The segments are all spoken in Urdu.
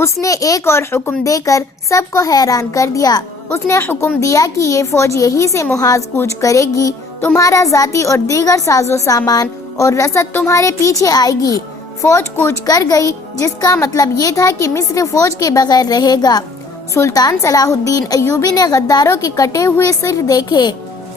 اس نے ایک اور حکم دے کر سب کو حیران کر دیا۔ اس نے حکم دیا کہ یہ فوج یہی سے محاذ کوچ کرے گی، تمہارا ذاتی اور دیگر ساز و سامان اور رسد تمہارے پیچھے آئے گی۔ فوج کوچ کر گئی، جس کا مطلب یہ تھا کہ مصر فوج کے بغیر رہے گا۔ سلطان صلاح الدین ایوبی نے غداروں کے کٹے ہوئے سر دیکھے۔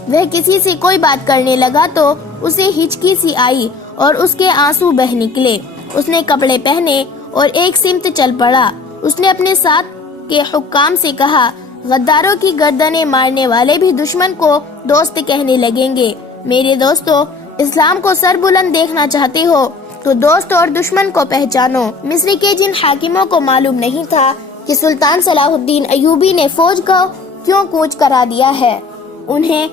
وہ کسی سے کوئی بات کرنے لگا تو اسے ہچکی سی آئی اور اس کے آنسو بہہ نکلے۔ اس نے کپڑے پہنے اور ایک سمت چل پڑا۔ اس نے اپنے ساتھ کے حکام سے کہا، غداروں کی گردنیں مارنے والے بھی دشمن کو دوست کہنے لگیں گے۔ میرے دوستو، اسلام کو سر بلند دیکھنا چاہتے ہو تو دوست اور دشمن کو پہچانو۔ مصر کے جن حاکموں کو معلوم نہیں تھا کہ سلطان صلاح الدین ایوبی نے فوج کو کیوں کوچ کرا دیا ہے، انہیں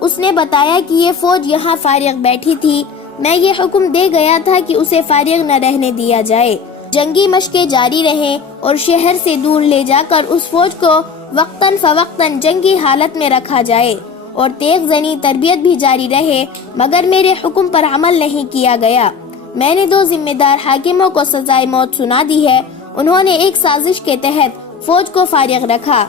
اس نے بتایا کہ یہ فوج یہاں فارغ بیٹھی تھی، میں یہ حکم دے گیا تھا کہ اسے فارغ نہ رہنے دیا جائے، جنگی مشقیں جاری رہیں اور شہر سے دور لے جا کر اس فوج کو وقتاً فوقتاً جنگی حالت میں رکھا جائے اور تیغ زنی تربیت بھی جاری رہے، مگر میرے حکم پر عمل نہیں کیا گیا۔ میں نے 2 ذمہ دار حاکموں کو سزائے موت سنا دی ہے، انہوں نے ایک سازش کے تحت فوج کو فارغ رکھا۔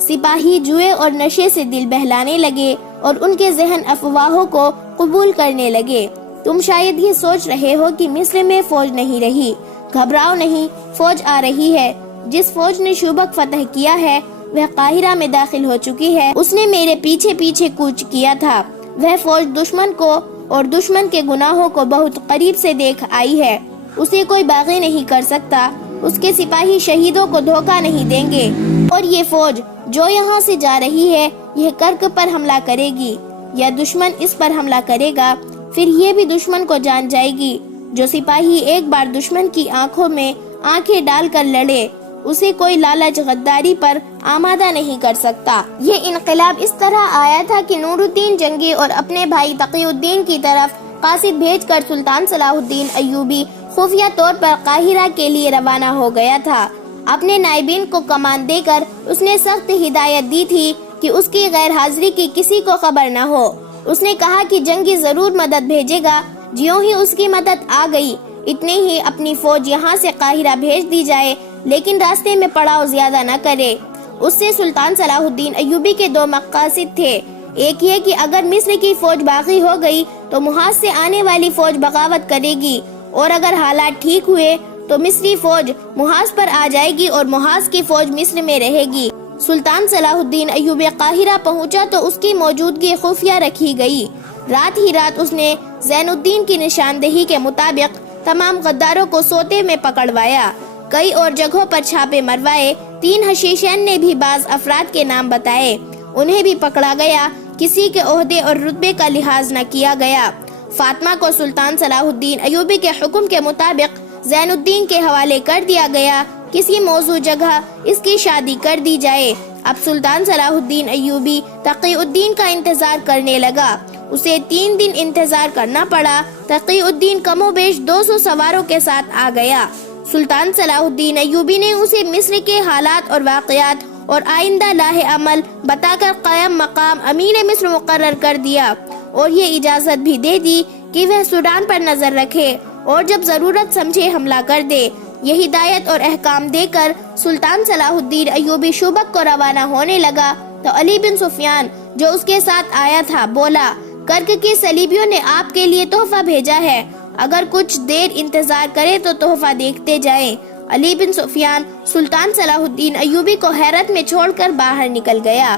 سپاہی جوئے اور نشے سے دل بہلانے لگے اور ان کے ذہن افواہوں کو قبول کرنے لگے۔ تم شاید یہ سوچ رہے ہو کہ مصر میں فوج نہیں رہی، گھبراؤ نہیں، فوج آ رہی ہے۔ جس فوج نے شوبک فتح کیا ہے وہ قاہرہ میں داخل ہو چکی ہے، اس نے میرے پیچھے پیچھے کوچ کیا تھا۔ وہ فوج دشمن کو اور دشمن کے گناہوں کو بہت قریب سے دیکھ آئی ہے، اسے کوئی باغی نہیں کر سکتا، اس کے سپاہی شہیدوں کو دھوکہ نہیں دیں گے، اور یہ فوج جو یہاں سے جا رہی ہے یہ کرک پر حملہ کرے گی، یا دشمن اس پر حملہ کرے گا، پھر یہ بھی دشمن کو جان جائے گی۔ جو سپاہی ایک بار دشمن کی آنکھوں میں آنکھیں ڈال کر لڑے، اسے کوئی لالچ غداری پر آمادہ نہیں کر سکتا۔ یہ انقلاب اس طرح آیا تھا کہ نور الدین جنگی اور اپنے بھائی تقی الدین کی طرف قاصد بھیج کر سلطان صلاح الدین ایوبی خفیہ طور پر قاہرہ کے لیے روانہ ہو گیا تھا۔ اپنے نائبین کو کمان دے کر اس نے سخت ہدایت دی تھی کہ اس کی غیر حاضری کی کسی کو خبر نہ ہو۔ اس نے کہا کہ جنگی ضرور مدد بھیجے گا۔ جیوں ہی اس کی مدد آ گئی، اتنے ہی اپنی فوج یہاں سے قاہرہ بھیج دی جائے، لیکن راستے میں پڑاؤ زیادہ نہ کرے۔ اس سے سلطان صلاح الدین ایوبی کے 2 مقاصد تھے، ایک یہ کہ اگر مصر کی فوج باغی ہو گئی تو محاذ سے آنے والی فوج بغاوت کرے گی، اور اگر حالات ٹھیک ہوئے تو مصری فوج محاذ پر آ جائے گی اور محاذ کی فوج مصر میں رہے گی۔ سلطان صلاح الدین ایوبی قاہرہ پہنچا تو اس کی موجودگی خفیہ رکھی گئی۔ رات ہی رات اس نے زین الدین کی نشاندہی کے مطابق تمام غداروں کو سوتے میں پکڑوایا، کئی اور جگہوں پر چھاپے مروائے۔ 3 حشیشین نے بھی بعض افراد کے نام بتائے، انہیں بھی پکڑا گیا، کسی کے عہدے اور رتبے کا لحاظ نہ کیا گیا۔ فاطمہ کو سلطان صلاح الدین ایوبی کے حکم کے مطابق زین الدین کے حوالے کر دیا گیا، کسی موضوع جگہ اس کی شادی کر دی جائے۔ اب سلطان صلاح الدین ایوبی تقی الدین کا انتظار کرنے لگا، اسے 3 دن انتظار کرنا پڑا۔ تقی الدین کم و بیش 200 سواروں کے ساتھ آ گیا۔ سلطان صلاح الدین ایوبی نے اسے مصر کے حالات اور واقعات اور آئندہ لاہ عمل بتا کر قائم مقام امیر مصر مقرر کر دیا، اور یہ اجازت بھی دے دی کہ وہ سوڈان پر نظر رکھے اور جب ضرورت سمجھے حملہ کر دے۔ یہ ہدایت اور احکام دے کر سلطان صلاح الدین ایوبی شوبک کو روانہ ہونے لگا تو علی بن سفیان جو اس کے ساتھ آیا تھا بولا، کرک کے صلیبیوں نے آپ کے لیے تحفہ بھیجا ہے، اگر کچھ دیر انتظار کرے تو تحفہ دیکھتے جائیں۔ علی بن سفیان سلطان صلاح الدین ایوبی کو حیرت میں چھوڑ کر باہر نکل گیا۔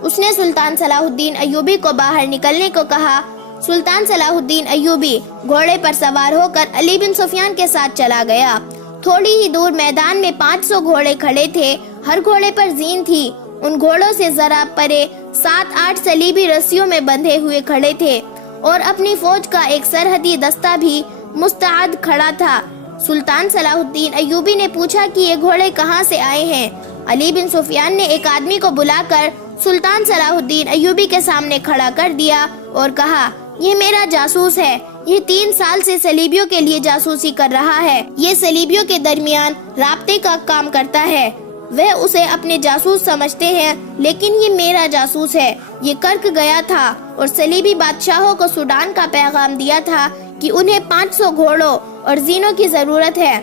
اس نے سلطان صلاح الدین ایوبی کو باہر نکلنے کو کہا۔ سلطان صلاح الدین ایوبی گھوڑے پر سوار ہو کر علی بن سفیان کے ساتھ چلا گیا۔ تھوڑی ہی دور میدان میں 500 گھوڑے کھڑے تھے، ہر گھوڑے پر زین تھی۔ ان گھوڑوں سے ذرا پرے 7-8 صلیبی رسیوں میں بندھے ہوئے کھڑے تھے، اور اپنی فوج کا ایک سرحدی دستہ بھی مستعد کھڑا تھا۔ سلطان صلاح الدین ایوبی نے پوچھا کہ یہ گھوڑے کہاں سے آئے ہیں؟ علی بن سفیان نے ایک آدمی کو بلا کر سلطان صلاح الدین ایوبی کے سامنے کھڑا کر دیا اور کہا، یہ میرا جاسوس ہے، یہ 3 سال سے صلیبیوں کے لیے جاسوسی کر رہا ہے، یہ صلیبیوں کے درمیان رابطے کا کام کرتا ہے، وہ اسے اپنے جاسوس سمجھتے ہیں، لیکن یہ میرا جاسوس ہے۔ یہ کرک گیا تھا اور صلیبی بادشاہوں کو سوڈان کا پیغام دیا تھا کہ انہیں 500 گھوڑوں اور زینوں کی ضرورت ہے۔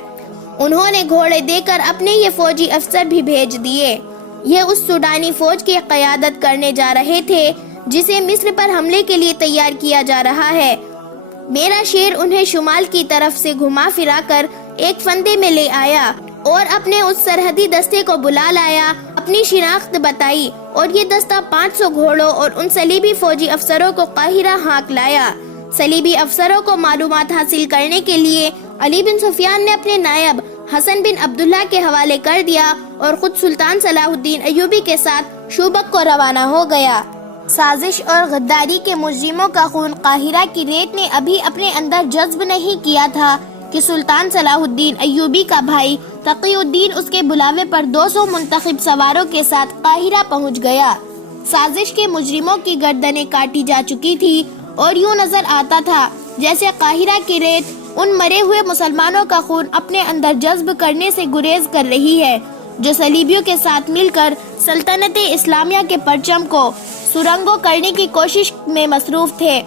انہوں نے گھوڑے دے کر اپنے یہ فوجی افسر بھی بھیج دیے۔ یہ اس سوڈانی فوج کی قیادت کرنے جا رہے تھے جسے مصر پر حملے کے لیے تیار کیا جا رہا ہے۔ میرا شیر انہیں شمال کی طرف سے گھما پھرا کر ایک فندے میں لے آیا اور اپنے اس سرحدی دستے کو بلا لایا، اپنی شناخت بتائی اور یہ دستہ 500 گھوڑوں اور ان صلیبی فوجی افسروں کو قاہرہ ہانک لایا۔ صلیبی افسروں کو معلومات حاصل کرنے کے لیے علی بن سفیان نے اپنے نائب حسن بن عبداللہ کے حوالے کر دیا اور خود سلطان صلاح الدین ایوبی کے ساتھ شوبک کو روانہ ہو گیا۔ سازش اور غداری کے مجرموں کا خون قاہرہ کی ریت نے ابھی اپنے اندر جذب نہیں کیا تھا کہ سلطان صلاح الدین ایوبی کا بھائی تقی الدین اس کے بلاوے پر 200 منتخب سواروں کے ساتھ قاہرہ پہنچ گیا۔ سازش کے مجرموں کی گردنیں کاٹی جا چکی تھی اور یوں نظر آتا تھا جیسے قاہرہ کی ریت ان مرے ہوئے مسلمانوں کا خون اپنے اندر جذب کرنے سے گریز کر رہی ہے جو صلیبیوں کے ساتھ مل کر سلطنت اسلامیہ کے پرچم کو سرنگو کرنے کی کوشش میں مصروف تھے۔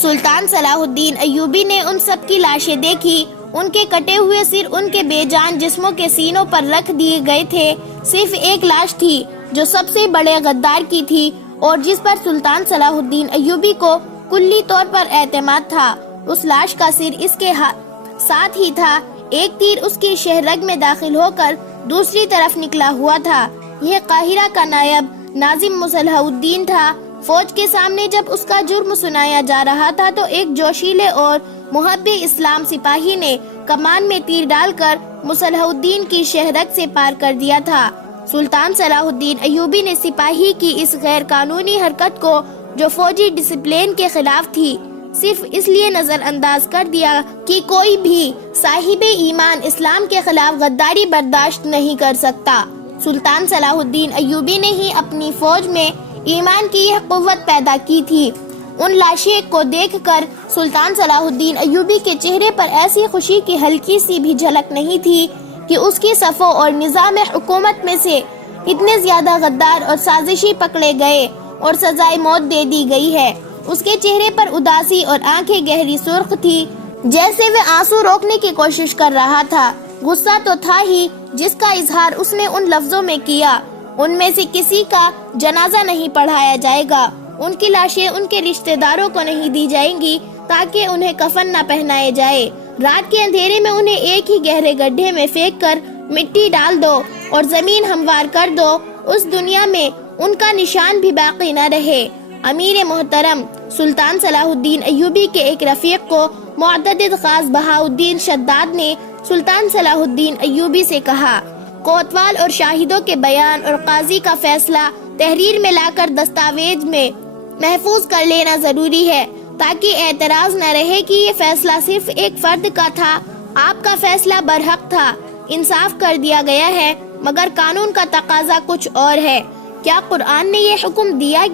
سلطان صلاح الدین ایوبی نے ان سب کی لاشیں دیکھی، ان کے کٹے ہوئے سر ان کے بے جان جسموں کے سینوں پر رکھ دیے گئے تھے۔ صرف ایک لاش تھی جو سب سے بڑے غدار کی تھی اور جس پر سلطان صلاح الدین ایوبی کو کلی طور پر اعتماد تھا۔ اس لاش کا سر اس کے ساتھ ہی تھا، ایک تیر اس کی شہرگ میں داخل ہو کر دوسری طرف نکلا ہوا تھا۔ یہ قاہرہ کا نائب ناظم مصلح الدین تھا۔ فوج کے سامنے جب اس کا جرم سنایا جا رہا تھا تو ایک جوشیلے اور محب اسلام سپاہی نے کمان میں تیر ڈال کر مصلح الدین کی شہرگ سے پار کر دیا تھا۔ سلطان صلاح الدین ایوبی نے سپاہی کی اس غیر قانونی حرکت کو جو فوجی ڈسپلین کے خلاف تھی صرف اس لیے نظر انداز کر دیا کہ کوئی بھی صاحب ایمان اسلام کے خلاف غداری برداشت نہیں کر سکتا۔ سلطان صلاح الدین ایوبی نے ہی اپنی فوج میں ایمان کی یہ قوت پیدا کی تھی۔ ان لاشیں کو دیکھ کر سلطان صلاح الدین ایوبی کے چہرے پر ایسی خوشی کی ہلکی سی بھی جھلک نہیں تھی کہ اس کی صفوں اور نظام حکومت میں سے اتنے زیادہ غدار اور سازشی پکڑے گئے اور سزائے موت دے دی گئی ہے۔ اس کے چہرے پر اداسی اور آنکھیں گہری سرخ تھی، جیسے وہ آنسو روکنے کی کوشش کر رہا تھا۔ غصہ تو تھا ہی جس کا اظہار اس نے ان لفظوں میں کیا، ان میں سے کسی کا جنازہ نہیں پڑھایا جائے گا، ان کی لاشیں ان کے رشتہ داروں کو نہیں دی جائیں گی تاکہ انہیں کفن نہ پہنائے جائے۔ رات کے اندھیرے میں انہیں ایک ہی گہرے گڈھے میں پھینک کر مٹی ڈال دو اور زمین ہموار کر دو، اس دنیا میں ان کا نشان بھی باقی نہ رہے۔ امیر محترم سلطان صلاح الدین ایوبی کے ایک رفیق کو معتدد خاص بہاؤالدین شداد نے سلطان صلاح الدین ایوبی سے کہا، کوتوال اور شاہدوں کے بیان اور قاضی کا فیصلہ تحریر میں لا کر دستاویز میں محفوظ کر لینا ضروری ہے تاکہ اعتراض نہ رہے کہ یہ فیصلہ صرف ایک فرد کا تھا۔ آپ کا فیصلہ برحق تھا، انصاف کر دیا گیا ہے، مگر قانون کا تقاضا کچھ اور ہے۔ کیا قرآن نے یہ حکم دیا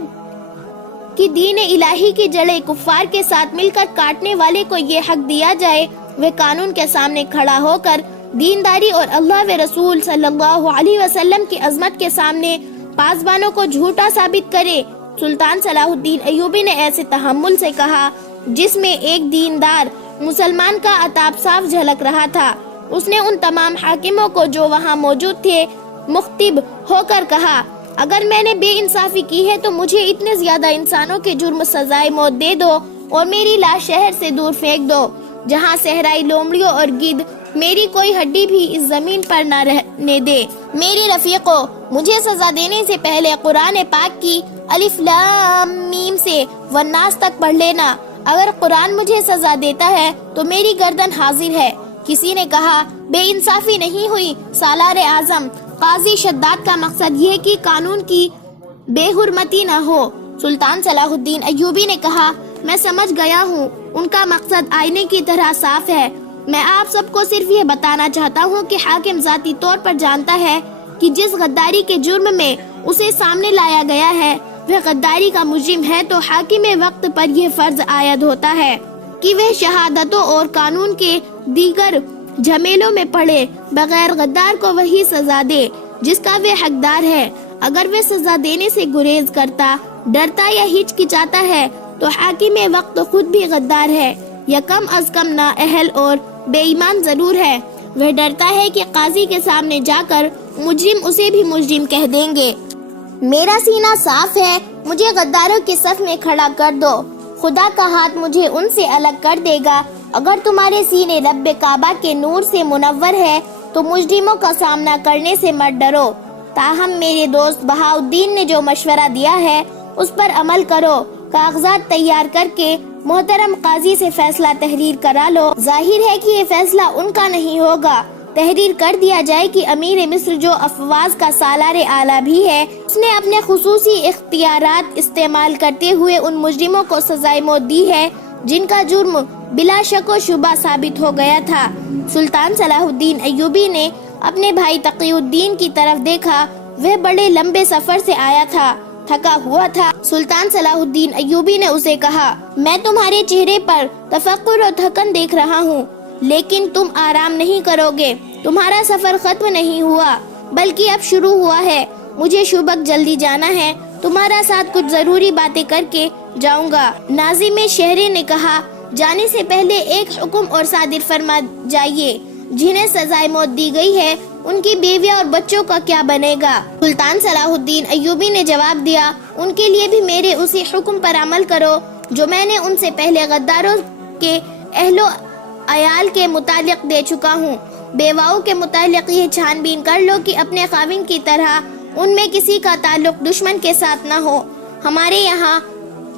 کہ دین الہی کی جڑیں کفار کے ساتھ مل کر کاٹنے والے کو یہ حق دیا جائے وہ قانون کے سامنے کھڑا ہو کر دینداری اور اللہ و رسول صلی اللہ علیہ وسلم کی عظمت کے سامنے پاسبانوں کو جھوٹا ثابت کرے؟ سلطان صلاح الدین ایوبی نے ایسے تحمل سے کہا جس میں ایک دیندار مسلمان کا عتاب صاف جھلک رہا تھا۔ اس نے ان تمام حاکموں کو جو وہاں موجود تھے مخاطب ہو کر کہا، اگر میں نے بے انصافی کی ہے تو مجھے اتنے زیادہ انسانوں کے جرم سزائے موت دے دو اور میری لاش شہر سے دور پھینک دو جہاں صحرائی لومڑیوں اور گدھ میری کوئی ہڈی بھی اس زمین پر نہ رہنے دے۔ میری رفیقو، مجھے سزا دینے سے پہلے قرآن پاک کی الف لام میم سے والناس تک پڑھ لینا۔ اگر قرآن مجھے سزا دیتا ہے تو میری گردن حاضر ہے۔ کسی نے کہا، بے انصافی نہیں ہوئی سالار اعظم، قاضی شداد کا مقصد یہ کہ قانون کی بے حرمتی نہ ہو۔ سلطان صلاح الدین ایوبی نے کہا، میں سمجھ گیا ہوں، ان کا مقصد آئینے کی طرح صاف ہے۔ میں آپ سب کو صرف یہ بتانا چاہتا ہوں کہ حاکم ذاتی طور پر جانتا ہے کہ جس غداری کے جرم میں اسے سامنے لایا گیا ہے وہ غداری کا مجرم ہے، تو حاکم وقت پر یہ فرض عائد ہوتا ہے کہ وہ شہادتوں اور قانون کے دیگر جھمیلوں میں پڑے بغیر غدار کو وہی سزا دے جس کا وہ حقدار ہے۔ اگر وہ سزا دینے سے گریز کرتا، ڈرتا یا ہچکچاتا ہے تو حاکم وقت خود بھی غدار ہے یا کم از کم نااہل اور بے ایمان ضرور ہے۔ وہ ڈرتا ہے کہ قاضی کے سامنے جا کر مجرم اسے بھی مجرم کہہ دیں گے۔ میرا سینہ صاف ہے، مجھے غداروں کے صف میں کھڑا کر دو، خدا کا ہاتھ مجھے ان سے الگ کر دے گا۔ اگر تمہارے سینے رب کعبہ کے نور سے منور ہے تو مجرموں کا سامنا کرنے سے مت ڈرو۔ تاہم میرے دوست بہاؤالدین نے جو مشورہ دیا ہے اس پر عمل کرو۔ کاغذات تیار کر کے محترم قاضی سے فیصلہ تحریر کرا لو۔ ظاہر ہے کہ یہ فیصلہ ان کا نہیں ہوگا۔ تحریر کر دیا جائے کہ امیر مصر جو افواج کا سالار اعلیٰ بھی ہے، اس نے اپنے خصوصی اختیارات استعمال کرتے ہوئے ان مجرموں کو سزائے موت دی ہے جن کا جرم بلا شک و شبہ ثابت ہو گیا تھا۔ سلطان صلاح الدین ایوبی نے اپنے بھائی تقی الدین کی طرف دیکھا۔ وہ بڑے لمبے سفر سے آیا تھا، تھکا ہوا تھا۔ سلطان صلاح الدین ایوبی نے اسے کہا، میں تمہارے چہرے پر تفکر اور تھکن دیکھ رہا ہوں، لیکن تم آرام نہیں کرو گے۔ تمہارا سفر ختم نہیں ہوا بلکہ اب شروع ہوا ہے۔ مجھے شبک جلدی جانا ہے، تمہارا ساتھ کچھ ضروری باتیں کر کے جاؤں گا۔ ناظم شہری نے کہا، جانے سے پہلے ایک حکم اور صادر فرما جائیے، جنہیں سزائے موت دی گئی ہے ان کی بیویاں اور بچوں کا کیا بنے گا؟ سلطان صلاح الدین ایوبی نے جواب دیا، ان کے لیے بھی میرے اسی حکم پر عمل کرو جو میں نے ان سے پہلے غداروں کے اہل و عیال کے متعلق دے چکا ہوں۔ بیواؤں کے متعلق یہ چھان بین کر لو کہ اپنے خاوند کی طرح ان میں کسی کا تعلق دشمن کے ساتھ نہ ہو۔ ہمارے یہاں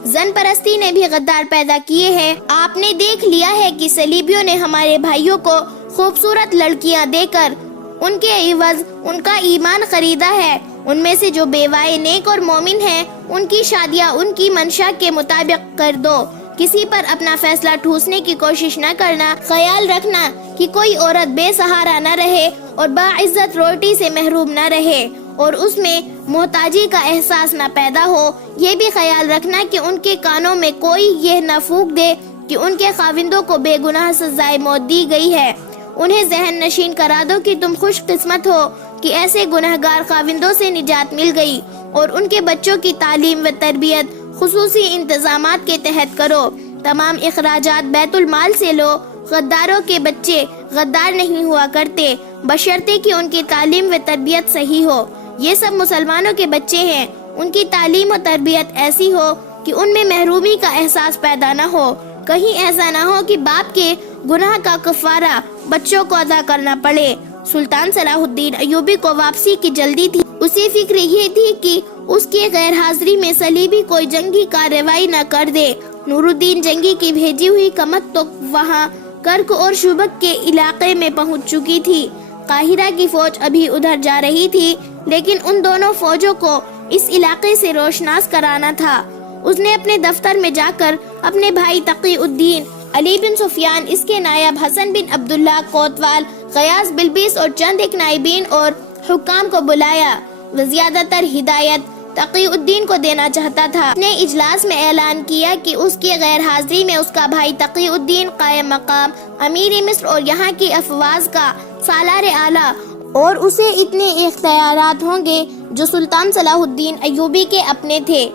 زن پرستی نے بھی غدار پیدا کیے ہیں۔ آپ نے دیکھ لیا ہے کہ صلیبیوں نے ہمارے بھائیوں کو خوبصورت لڑکیاں دے کر ان کے عوض ان کا ایمان خریدا ہے۔ ان میں سے جو بیوائے نیک اور مومن ہیں ان کی شادیاں ان کی منشا کے مطابق کر دو۔ کسی پر اپنا فیصلہ ٹھوسنے کی کوشش نہ کرنا۔ خیال رکھنا کہ کوئی عورت بے سہارا نہ رہے اور باعزت روٹی سے محروم نہ رہے اور اس میں محتاجی کا احساس نہ پیدا ہو۔ یہ بھی خیال رکھنا کہ ان کے کانوں میں کوئی یہ نہ پھونک دے کہ ان کے خاوندوں کو بے گناہ سزائے موت دی گئی ہے۔ انہیں ذہن نشین کرا دو کہ تم خوش قسمت ہو کہ ایسے گنہگار خاوندوں سے نجات مل گئی، اور ان کے بچوں کی تعلیم و تربیت خصوصی انتظامات کے تحت کرو۔ تمام اخراجات بیت المال سے لو۔ غداروں کے بچے غدار نہیں ہوا کرتے بشرطے کہ ان کی تعلیم و تربیت صحیح ہو۔ یہ سب مسلمانوں کے بچے ہیں، ان کی تعلیم و تربیت ایسی ہو کہ ان میں محرومی کا احساس پیدا نہ ہو۔ کہیں ایسا نہ ہو کہ باپ کے گناہ کا کفارہ بچوں کو ادا کرنا پڑے۔ سلطان صلاح الدین ایوبی کو واپسی کی جلدی تھی۔ اسی فکر یہ تھی کہ اس کے غیر حاضری میں صلیبی کوئی جنگی کارروائی نہ کر دے۔ نور الدین جنگی کی بھیجی ہوئی کمک تو وہاں کرک اور شبک کے علاقے میں پہنچ چکی تھی۔ قاہرہ کی فوج ابھی ادھر جا رہی تھی، لیکن ان دونوں فوجوں کو اس علاقے سے روشناس کرانا تھا۔ اس نے اپنے دفتر میں جا کر اپنے بھائی تقی الدین، علی بن سفیان، اس کے نائب حسن بن عبداللہ کوتوال، غیاث بلبیس اور چند ایک نائبین اور حکام کو بلایا۔ وہ زیادہ تر ہدایت تقی الدین کو دینا چاہتا تھا۔ اس نے اجلاس میں اعلان کیا کہ اس کی غیر حاضری میں اس کا بھائی تقی الدین قائم مقام امیر مصر اور یہاں کی افواج کا سالار اعلیٰ، اور اسے اتنے اختیارات ہوں گے جو سلطان صلاح الدین ایوبی کے اپنے تھے۔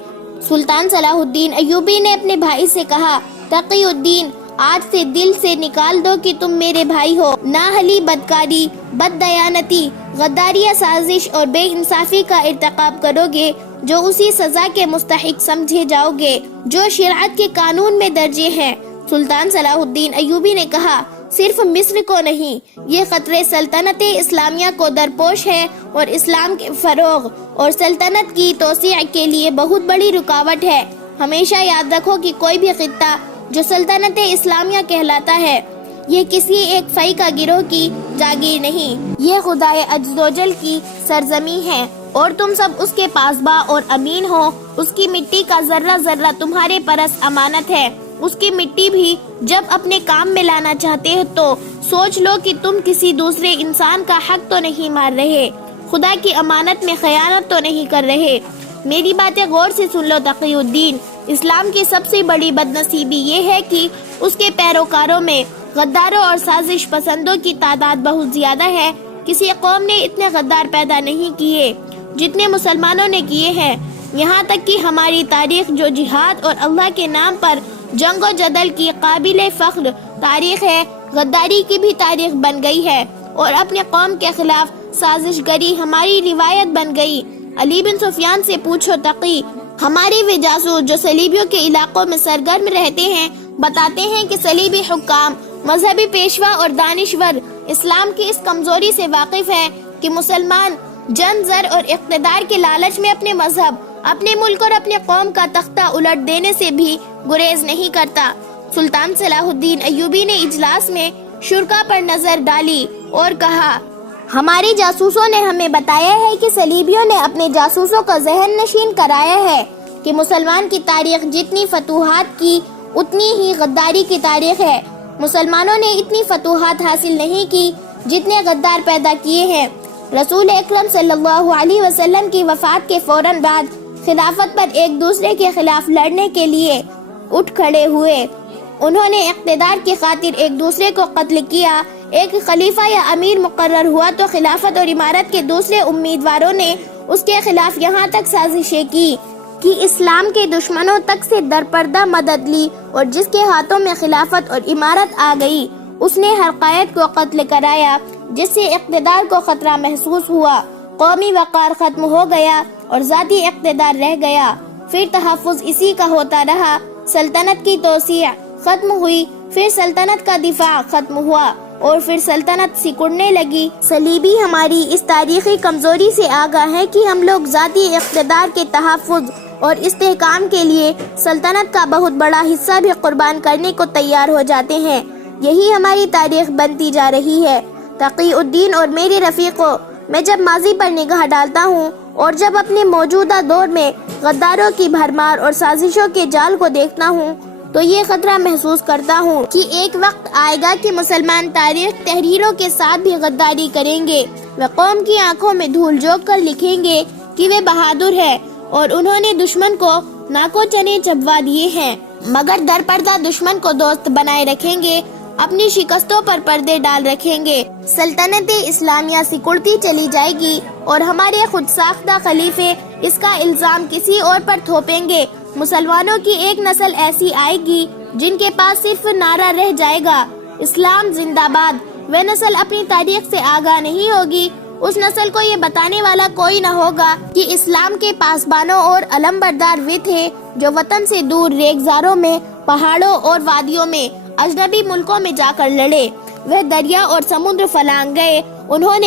سلطان صلاح الدین ایوبی نے اپنے بھائی سے کہا، تقی الدین، آج سے دل سے نکال دو کہ تم میرے بھائی ہو۔ نااہلی، بدکاری، بد دیانتی، غداری یا سازش اور بے انصافی کا ارتکاب کرو گے جو اسی سزا کے مستحق سمجھے جاؤ گے جو شریعت کے قانون میں درج ہیں۔ سلطان صلاح الدین ایوبی نے کہا، صرف مصر کو نہیں، یہ خطرے سلطنت اسلامیہ کو درپوش ہے اور اسلام کے فروغ اور سلطنت کی توسیع کے لیے بہت بڑی رکاوٹ ہے۔ ہمیشہ یاد رکھو کہ کوئی بھی خطہ جو سلطنت اسلامیہ کہلاتا ہے، یہ کسی ایک فئی کا گروہ کی جاگیر نہیں، یہ خدائے عز و جل کی سرزمین ہے، اور تم سب اس کے پاسباں اور امین ہو۔ اس کی مٹی کا ذرہ ذرہ تمہارے پرس امانت ہے۔ اس کی مٹی بھی جب اپنے کام میں لانا چاہتے ہو تو سوچ لو کہ تم کسی دوسرے انسان کا حق تو نہیں مار رہے، خدا کی امانت میں خیانت تو نہیں کر رہے۔ میری باتیں غور سے سن لو تقی الدین۔ اسلام کی سب سے بڑی بدنصیبی یہ ہے کہ اس کے پیروکاروں میں غداروں اور سازش پسندوں کی تعداد بہت زیادہ ہے۔ کسی قوم نے اتنے غدار پیدا نہیں کیے جتنے مسلمانوں نے کیے ہیں۔ یہاں تک کہ ہماری تاریخ جو جہاد اور اللہ کے نام پر جنگ و جدل کی قابل فخر تاریخ ہے، غداری کی بھی تاریخ بن گئی ہے۔ اور اپنے قوم کے خلاف سازش گری ہماری روایت بن گئی۔ علی بن سفیان سے پوچھو تقی، ہمارے وہ جاسوس جو صلیبیوں کے علاقوں میں سرگرم رہتے ہیں بتاتے ہیں کہ صلیبی حکام، مذہبی پیشوا اور دانشور اسلام کی اس کمزوری سے واقف ہے کہ مسلمان جن، زر اور اقتدار کے لالچ میں اپنے مذہب، اپنے ملک اور اپنے قوم کا تختہ الٹ دینے سے بھی گریز نہیں کرتا۔ سلطان صلاح الدین ایوبی نے اجلاس میں شرکا پر نظر ڈالی اور کہا، ہمارے جاسوسوں نے ہمیں بتایا ہے کہ صلیبیوں نے اپنے جاسوسوں کو ذہن نشین کرایا ہے کہ مسلمان کی تاریخ جتنی فتوحات کی اتنی ہی غداری کی تاریخ ہے۔ مسلمانوں نے اتنی فتوحات حاصل نہیں کی جتنے غدار پیدا کیے ہیں۔ رسول اکرم صلی اللہ علیہ وسلم کی وفات کے فوراً بعد خلافت پر ایک دوسرے کے خلاف لڑنے کے لیے اٹھ کھڑے ہوئے۔ انہوں نے اقتدار کی خاطر ایک دوسرے کو قتل کیا۔ ایک خلیفہ یا امیر مقرر ہوا تو خلافت اور امارت کے دوسرے امیدواروں نے اس کے خلاف یہاں تک سازشیں کی کہ اسلام کے دشمنوں تک سے درپردہ مدد لی، اور جس کے ہاتھوں میں خلافت اور امارت آ گئی اس نے ہر قائد کو قتل کرایا، جس سے اقتدار کو خطرہ محسوس ہوا۔ قومی وقار ختم ہو گیا اور ذاتی اقتدار رہ گیا۔ پھر تحفظ اسی کا ہوتا رہا۔ سلطنت کی توسیع ختم ہوئی، پھر سلطنت کا دفاع ختم ہوا اور پھر سلطنت سکڑنے لگی۔ صلیبی ہماری اس تاریخی کمزوری سے آگاہ ہے کہ ہم لوگ ذاتی اقتدار کے تحفظ اور استحکام کے لیے سلطنت کا بہت بڑا حصہ بھی قربان کرنے کو تیار ہو جاتے ہیں۔ یہی ہماری تاریخ بنتی جا رہی ہے۔ تقی الدین اور میرے رفیقوں، میں جب ماضی پر نگاہ ڈالتا ہوں اور جب اپنے موجودہ دور میں غداروں کی بھرمار اور سازشوں کے جال کو دیکھتا ہوں تو یہ خطرہ محسوس کرتا ہوں کہ ایک وقت آئے گا کہ مسلمان تاریخ تحریروں کے ساتھ بھی غداری کریں گے۔ وہ قوم کی آنکھوں میں دھول جھونک کر لکھیں گے کہ وہ بہادر ہے اور انہوں نے دشمن کو ناکو چنے چبوا دیے ہیں، مگر در پردہ دشمن کو دوست بنائے رکھیں گے، اپنی شکستوں پر پردے ڈال رکھیں گے۔ سلطنت اسلامیہ سکڑتی چلی جائے گی اور ہمارے خود ساختہ خلیفے اس کا الزام کسی اور پر تھوپیں گے۔ مسلمانوں کی ایک نسل ایسی آئے گی جن کے پاس صرف نعرہ رہ جائے گا، اسلام زندہ باد۔ وہ نسل اپنی تاریخ سے آگاہ نہیں ہوگی۔ اس نسل کو یہ بتانے والا کوئی نہ ہوگا کہ اسلام کے پاسبانوں اور علم بردار وہ تھے جو وطن سے دور ریگزاروں میں، پہاڑوں اور وادیوں میں، اجنبی ملکوں میں جا کر لڑے۔ وہ دریا اور سمندر پھلانگ گئے، انہوں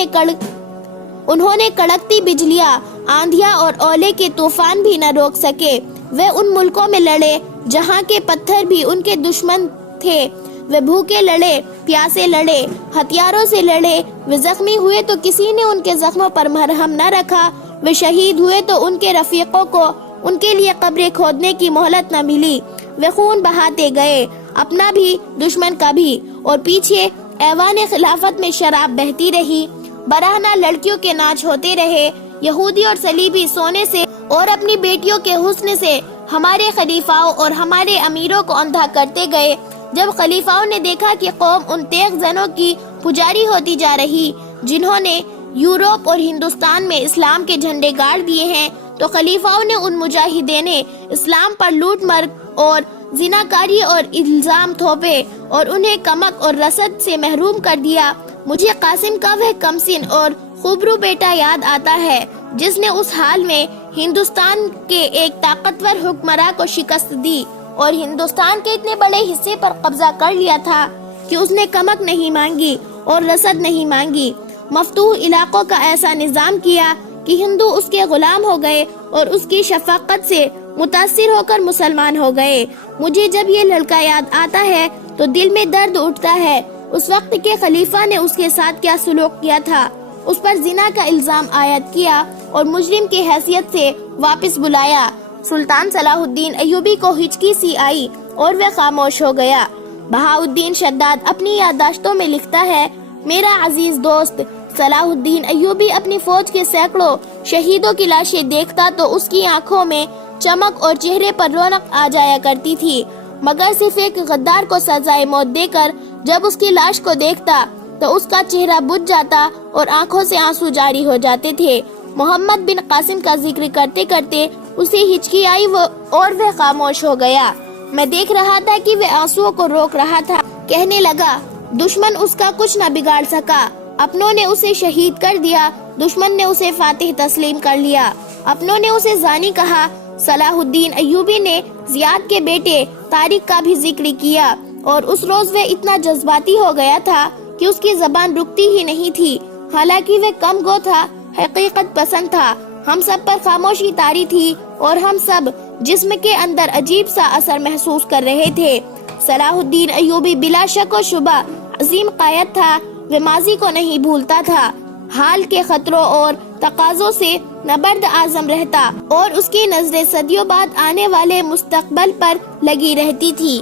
نے کڑکتی بجلیاں، آندھیاں اور اولے کے طوفان بھی نہ روک سکے۔ وہ ان ملکوں میں لڑے جہاں کے پتھر بھی ان کے دشمن تھے۔ وہ بھوکے لڑے، پیاسے لڑے، ہتھیاروں سے لڑے۔ وہ زخمی ہوئے تو کسی نے ان کے زخموں پر مرہم نہ رکھا۔ وہ شہید ہوئے تو ان کے رفیقوں کو ان کے لیے قبریں کھودنے کی مہلت نہ ملی۔ وہ خون بہاتے گئے، اپنا بھی دشمن کا بھی، اور پیچھے ایوان خلافت میں شراب بہتی رہی، برہنہ لڑکیوں کے ناچ ہوتے رہے۔ یہودی اور صلیبی سونے سے اور اپنی بیٹیوں کے حسن سے ہمارے خلیفاؤں اور ہمارے امیروں کو اندھا کرتے گئے۔ جب خلیفاؤں نے دیکھا کہ قوم ان تیغ زنوں کی پجاری ہوتی جا رہی جنہوں نے یورپ اور ہندوستان میں اسلام کے جھنڈے گاڑ دیے ہیں، تو خلیفاؤں نے ان مجاہدین اسلام پر لوٹ مار اور زناکاری اور الزام تھوپے اور انہیں کمک اور رسد سے محروم کر دیا۔ مجھے قاسم کا وہ کمسن اور خوبرو بیٹا یاد آتا ہے جس نے اس حال میں ہندوستان کے ایک طاقتور حکمراں کو شکست دی اور ہندوستان کے اتنے بڑے حصے پر قبضہ کر لیا تھا کہ اس نے کمک نہیں مانگی اور رسد نہیں مانگی۔ مفتوح علاقوں کا ایسا نظام کیا کہ ہندو اس کے غلام ہو گئے اور اس کی شفقت سے متاثر ہو کر مسلمان ہو گئے۔ مجھے جب یہ لڑکا یاد آتا ہے تو دل میں درد اٹھتا ہے۔ اس وقت کے خلیفہ نے اس کے ساتھ کیا سلوک کیا تھا، اس پر زنا کا الزام عائد کیا اور مجرم کی حیثیت سے واپس بلایا۔ سلطان صلاح الدین ایوبی کو ہچکی سی آئی اور وہ خاموش ہو گیا۔ بہاؤالدین شداد اپنی یادداشتوں میں لکھتا ہے، میرا عزیز دوست صلاح الدین ایوبی اپنی فوج کے سینکڑوں شہیدوں کی لاشیں دیکھتا تو اس کی آنکھوں میں چمک اور چہرے پر رونق آ جایا کرتی تھی، مگر صرف ایک غدار کو سزائے موت دے کر جب اس کی لاش کو دیکھتا تو اس کا چہرہ بجھ جاتا اور آنکھوں سے آنسو جاری ہو جاتے تھے۔ محمد بن قاسم کا ذکر کرتے کرتے اسے ہچکی آئی اور وہ خاموش ہو گیا۔ میں دیکھ رہا تھا کہ وہ آنسوؤں کو روک رہا تھا۔ کہنے لگا، دشمن اس کا کچھ نہ بگاڑ سکا، اپنوں نے اسے شہید کر دیا، دشمن نے اسے فاتح تسلیم کر لیا۔ اپنوں نے اسے زانی کہا۔ صلاح الدین ایوبی نے زیاد کے بیٹے طارق کا بھی ذکر کیا، اور اس روز وہ اتنا جذباتی ہو گیا تھا کہ اس کی زبان رکتی ہی نہیں تھی۔ حالانکہ وہ کم گو تھا، حقیقت پسند تھا، ہم سب پر خاموشی طاری تھی اور ہم سب جسم کے اندر عجیب سا اثر محسوس کر رہے تھے۔ صلاح الدین ایوبی بلا شک و شبہ عظیم قائد تھا، وہ ماضی کو نہیں بھولتا تھا، حال کے خطروں اور تقاضوں سے نبرد اعظم رہتا، اور اس کی نظریں صدیوں بعد آنے والے مستقبل پر لگی رہتی تھی۔